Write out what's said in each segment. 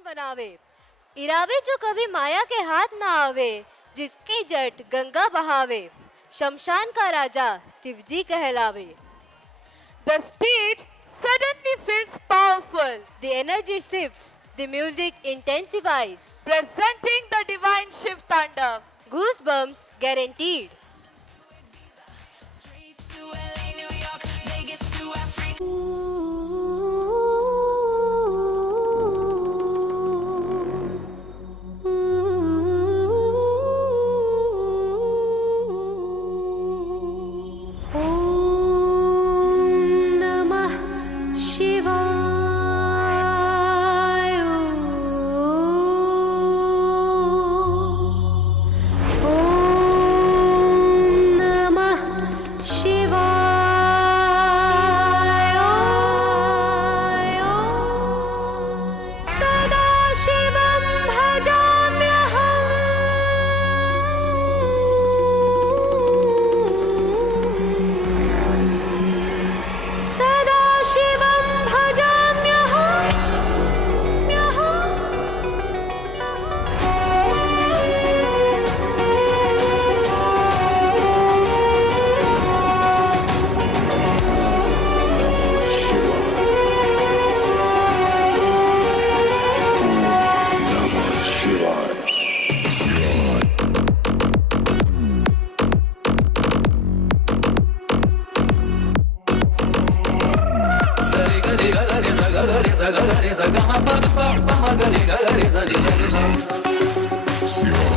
भगवान बनावे। इरावे जो कभी माया के हाथ ना आवे, जिसकी जट गंगा बहावे, शमशान का राजा Shivji कहलावे। The stage suddenly feels powerful, The energy shifts, the music intensifies. presenting the divine Shiv Tandav. Goosebumps guaranteed.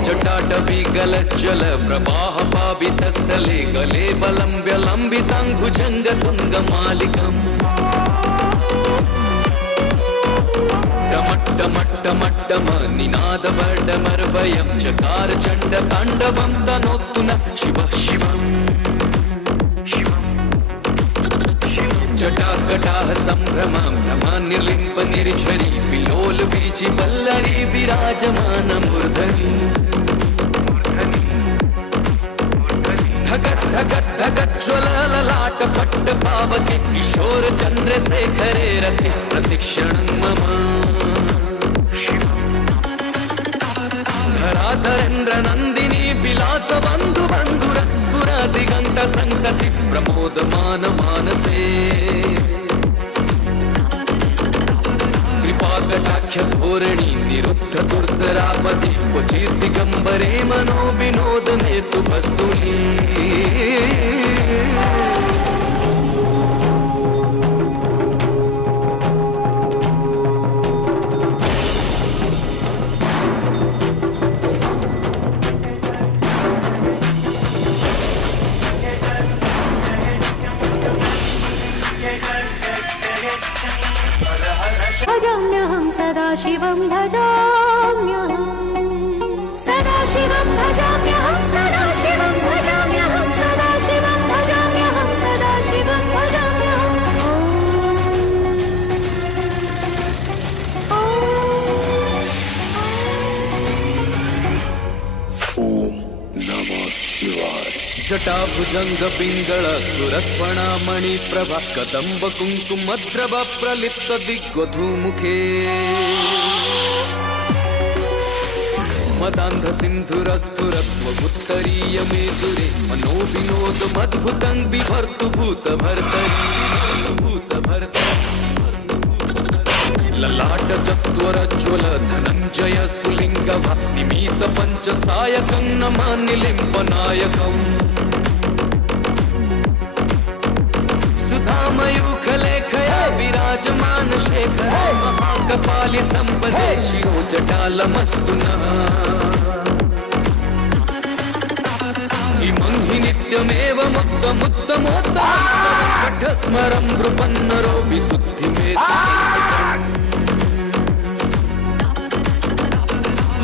जटाटवी गलज्जल प्रवाह पावितस्थले गले बलम्ब्य लम्बिताङ्गुजङ्ग तुङ्गमालिकम् टमट्टमट्टमट्टम निनाद वर्डमर्वयं चकार चण्ड ताण्डवं तनोतु नः शिवः शिवम् जटाकटाः सम्भ्रम भ्रमान्यलिम्प निर्झरी विलोल बीजि वल्लरी विराजमान मूर्धनि धगत् धगत् धगत् ज्वलललाट पट्ट पावके किशोर चन्द्रशेखरे रते प्रतिक्षणं मम धराधरेन्द्र नन्दिनी विलास बन्धु बन्धुर स्फुरा दिगन्त सन्तति प्रमोदमान मानसे कृपाकटाक्ष धोरणी निरुद्ध दुर्धरापति क्वचित् दिगम्बरे मनो विनोद नेतु वस्तुनि भजाम्यहं सदाशिवं भजाम्यहं सदाशिवं भजाम्यहं सदाशिवं भजाम्यहं सदाशिवं भजाम्यहं सदाशिवं भजाम्यहं ओम नमः शिवाय। जटाभुजंग पिंगल सुरत्फणा मणिप्रभा कदम्ब कुंकुमद्रव प्रलिप्त दिग्वधूमुखे मदान्ध सिन्धुरस्फुरत्वगुत्तरीय मेदुरे मनो विनोदमद्भुतं बिभर्तु भूतभर्तरि ललाट चत्वरज्वल धनञ्जय स्फुलिङ्गभ निमीत पञ्चसायकं नमानिलिम्पनायकम् सुधामयूखलेखया विराजमान शेखर महाकपालि सम्पदे शिरो जटालमस्तु नः इमं हि नित्यमेव मुक्तमुत्तमोत्तमस्मरं नृपन्नरो विशुद्धिमेति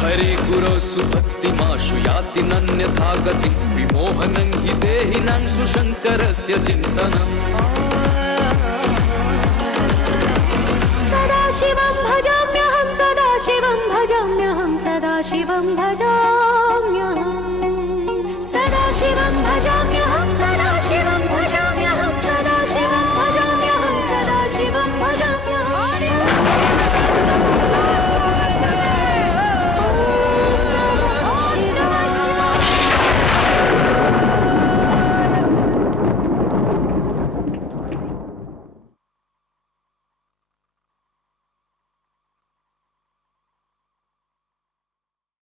हरे गुरो सुभक्तिमाशु याति नन्यथा गति विमोहनं हि देहिनां सुशङ्करस्य चिन्तनम् सदाशिवं भजाम्यहं सदाशिवं भजाम्यहं सदाशिवं भजाम्यहं